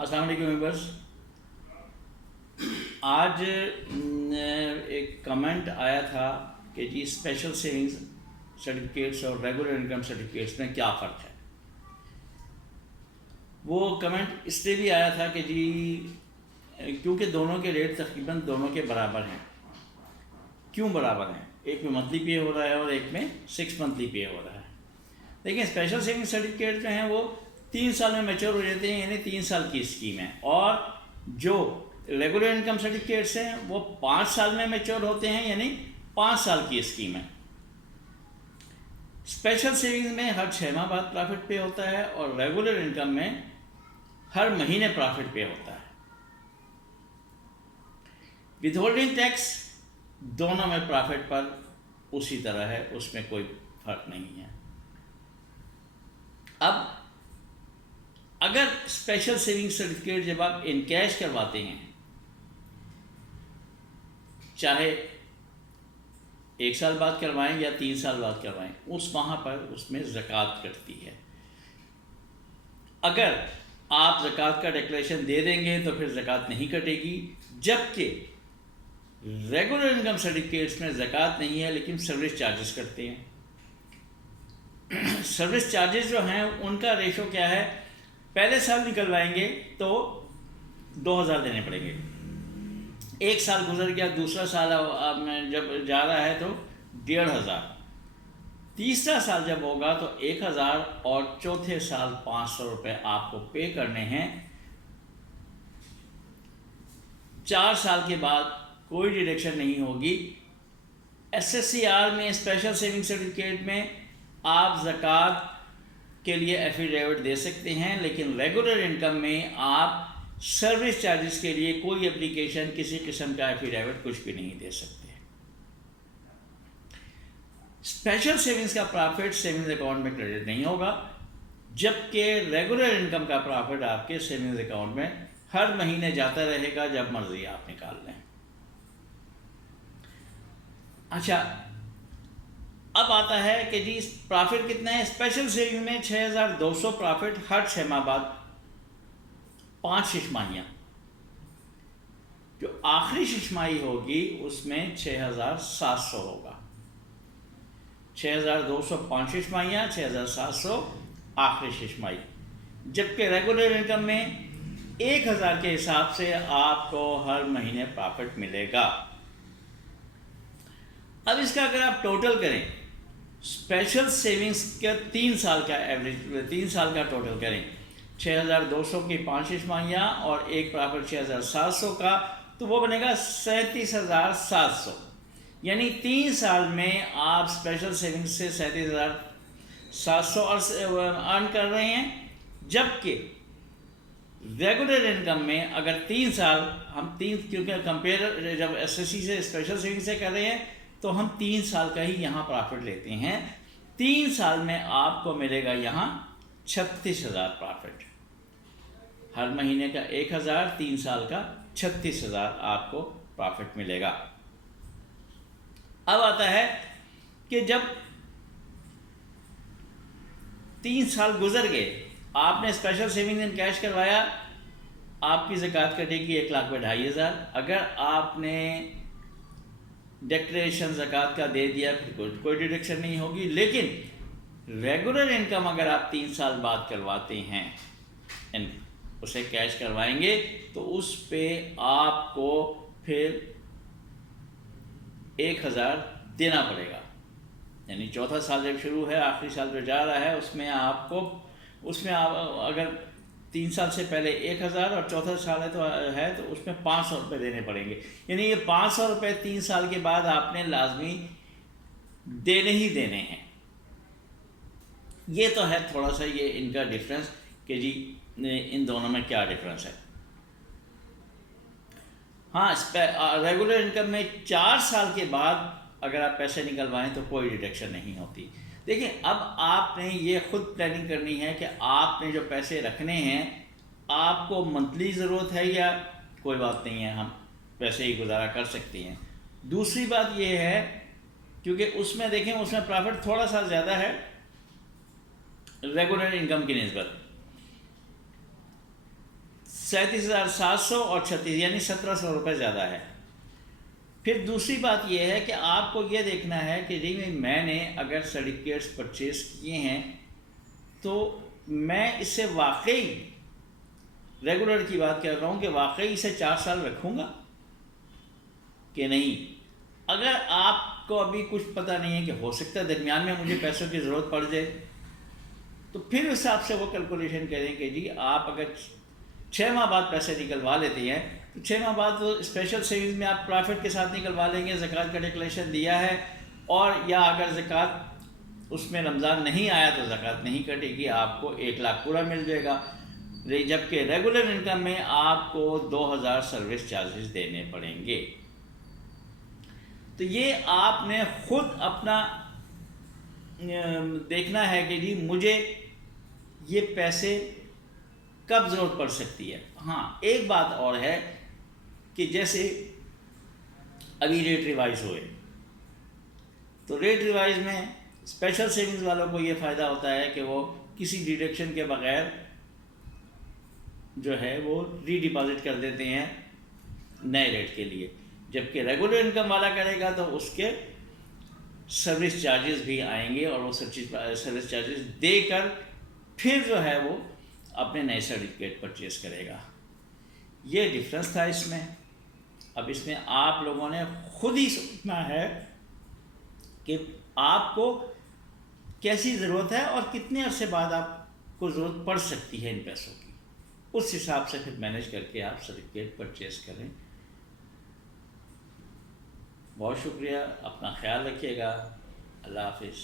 السلام علیکم ویورز. آج ایک کمنٹ آیا تھا کہ جی اسپیشل سیونگز سرٹیفکیٹس اور ریگولر انکم سرٹیفکیٹس میں کیا فرق ہے. وہ کمنٹ اس لیے بھی آیا تھا کہ جی کیونکہ دونوں کے ریٹ تقریباً دونوں کے برابر ہیں. کیوں برابر ہیں؟ ایک میں منتھلی پے ہو رہا ہے اور ایک میں 6 منتھلی پے ہو رہا ہے. لیکن اسپیشل سیونگ سرٹیفکیٹ جو ہیں وہ 3 سال میں میچور ہو جاتے ہیں، یعنی 3 سال کی اسکیم ہے. اور جو ریگولر انکم سرٹیفکیٹس ہیں وہ 5 سال میں میچور ہوتے ہیں، یعنی 5 سال کی اسکیم ہے. اسپیشل سیونگز میں ہر 6 ماہ بعد پرافٹ پے ہوتا ہے اور ریگولر انکم میں ہر مہینے پرافٹ پے ہوتا ہے. ود ہولڈنگ ٹیکس دونوں میں پرافٹ پر اسی طرح ہے، اس میں کوئی فرق نہیں ہے. اب اگر اسپیشل سیونگ سرٹیفکیٹ جب آپ ان کیش کرواتے ہیں، چاہے 1 سال بعد کروائیں یا 3 سال بعد کروائیں، اس وہاں پر اس میں زکوٰۃ کٹتی ہے. اگر آپ زکوٰۃ کا ڈکلیریشن دے دیں گے تو پھر زکوٰۃ نہیں کٹے گی، جبکہ ریگولر انکم سرٹیفکیٹس میں زکوٰۃ نہیں ہے لیکن سروس چارجز کٹتے ہیں. سروس چارجز جو ہیں ان کا ریشو کیا ہے؟ پہلے سال نکلوائیں گے تو 2000 دینے پڑیں گے. 1 سال گزر گیا، دوسرا سال جب جا رہا ہے تو 1500. تیسرا سال جب ہوگا تو 1000 اور چوتھے سال 500 روپے آپ کو پے کرنے ہیں. 4 سال کے بعد کوئی ڈیڈکشن نہیں ہوگی. ایس ایس سی آر میں اسپیشل سیونگ سرٹیفکیٹ میں آپ زکوٰۃ کے لیے ایفیڈیوٹ دے سکتے ہیں، لیکن ریگولر انکم میں آپ سروس چارجز کے لیے کوئی اپلیکیشن، کسی قسم کا ایفیڈیوٹ کچھ بھی نہیں دے سکتے. اسپیشل سیونگز کا پرافٹ سیونگز اکاؤنٹ میں کریڈٹ نہیں ہوگا، جبکہ ریگولر انکم کا پرافٹ آپ کے سیونگز اکاؤنٹ میں ہر مہینے جاتا رہے گا جب مرضی آپ نکال لیں. اچھا، اب آتا ہے کہ جی پرافٹ کتنا ہے. اسپیشل سیونگ میں 6200 پرافٹ ہر 6 ماہ بعد 5 ششماہیاں. جو آخری ششماہی ہوگی اس میں 6700 ہوگا. 6200 5 ششماہیاں، 6700 آخری ششماہی. جبکہ ریگولر انکم میں 1000 کے حساب سے آپ کو ہر مہینے پرافٹ ملے گا. اب اس کا اگر آپ ٹوٹل کریں، اسپیشل سیونگز کا 3 سال کا ایوریج، 3 سال کا ٹوٹل کریں، 6200 کی 5 ششماہیاں اور ایک پرافٹ 6700 کا، تو وہ بنے گا 37700. یعنی 3 سال میں آپ اسپیشل سیونگ سے 37700 ارن کر رہے ہیں. جبکہ ریگولر انکم میں اگر 3 سال ہم کیونکہ کمپیئر جب ایس ایس سی سے اسپیشل سیونگ سے کر رہے ہیں تو ہم 3 سال کا ہی یہاں پرافٹ لیتے ہیں. 3 سال میں آپ کو ملے گا یہاں 36000 پرافٹ. ہر مہینے کا 1000، 3 سال کا 36000 آپ کو پرافٹ ملے گا. اب آتا ہے کہ جب 3 سال گزر گئے، آپ نے اسپیشل سیونگ ان کیش کروایا، آپ کی زکوٰۃ کٹے گی 1,02,500. اگر آپ نے ڈکلیریشن زکوٰۃ کا دے دیا پھر کوئی ڈیڈکشن نہیں ہوگی. لیکن ریگولر انکم اگر آپ 3 سال بعد کرواتے ہیں، اسے کیش کروائیں گے تو اس پہ آپ کو پھر 1000 دینا پڑے گا. یعنی چوتھا سال جب شروع ہے، آخری سال جو جا رہا ہے، اس میں آپ اگر 3 سال سے پہلے 1000 اور چوتھا سال ہے تو اس میں 500 روپے دینے پڑیں گے. یعنی یہ 500 روپے 3 سال کے بعد آپ نے لازمی دینے ہی دینے ہیں. یہ تو ہے تھوڑا سا یہ ان کا ڈفرینس کہ جی ان دونوں میں کیا ڈفرینس ہے. ہاں، ریگولر انکم میں 4 سال کے بعد اگر آپ پیسے نکلوائیں تو کوئی ڈیڈکشن نہیں ہوتی. دیکھیں، اب آپ نے یہ خود پلاننگ کرنی ہے کہ آپ نے جو پیسے رکھنے ہیں، آپ کو منتھلی ضرورت ہے یا کوئی بات نہیں ہے، ہم پیسے ہی گزارا کر سکتے ہیں. دوسری بات یہ ہے کیونکہ اس میں دیکھیں اس میں پرافٹ تھوڑا سا زیادہ ہے ریگولر انکم کی نسبت. 37,700 اور 36 یعنی 1,700 روپے زیادہ ہے۔ پھر دوسری بات یہ ہے کہ آپ کو یہ دیکھنا ہے کہ جی میں نے اگر سرٹیفکیٹس پرچیز کیے ہیں تو میں اس سے واقعی ریگولر کی بات کر رہا ہوں کہ واقعی اسے 4 سال رکھوں گا کہ نہیں۔ اگر آپ کو ابھی کچھ پتہ نہیں ہے کہ ہو سکتا ہے درمیان میں مجھے پیسوں کی ضرورت پڑ جائے، تو پھر اس حساب سے وہ کیلکولیشن کریں کہ جی آپ اگر 6 ماہ بعد پیسے نکلوا لیتے ہیں تو 6 ماہ بعد وہ اسپیشل سیونگز میں آپ پرافٹ کے ساتھ نکلوا لیں گے، زکوٰۃ کا ڈکلیریشن دیا ہے، اور یا اگر زکوٰۃ اس میں رمضان نہیں آیا تو زکوٰۃ نہیں کٹے گی، آپ کو 1 لاکھ پورا مل جائے گا، جبکہ ریگولر انکم میں آپ کو 2,000 سروس چارجز دینے پڑیں گے۔ تو یہ آپ نے خود اپنا دیکھنا ہے کہ جی مجھے یہ پیسے کب ضرورت پڑ سکتی ہے۔ ہاں ایک بات اور ہے کہ جیسے ابھی ریٹ ریوائز ہوئے تو ریٹ ریوائز میں اسپیشل سیونگز والوں کو یہ فائدہ ہوتا ہے کہ وہ کسی ڈیڈکشن کے بغیر جو ہے وہ ری ڈپازٹ کر دیتے ہیں نئے ریٹ کے لیے، جبکہ ریگولر انکم والا کرے گا تو اس کے سروس چارجز بھی آئیں گے، اور وہ سروس چارجز دے کر پھر جو ہے وہ اپنے نئے سرٹیفکیٹ پرچیز کرے گا۔ یہ ڈفرینس تھا اس میں۔ اب اس میں آپ لوگوں نے خود ہی سوچنا ہے کہ آپ کو کیسی ضرورت ہے اور کتنے عرصے بعد آپ کو ضرورت پڑ سکتی ہے ان پیسوں کی، اس حساب سے پھر مینیج کر کے آپ سرٹیفکیٹ پرچیز کریں۔ بہت شکریہ، اپنا خیال رکھیے گا، اللہ حافظ۔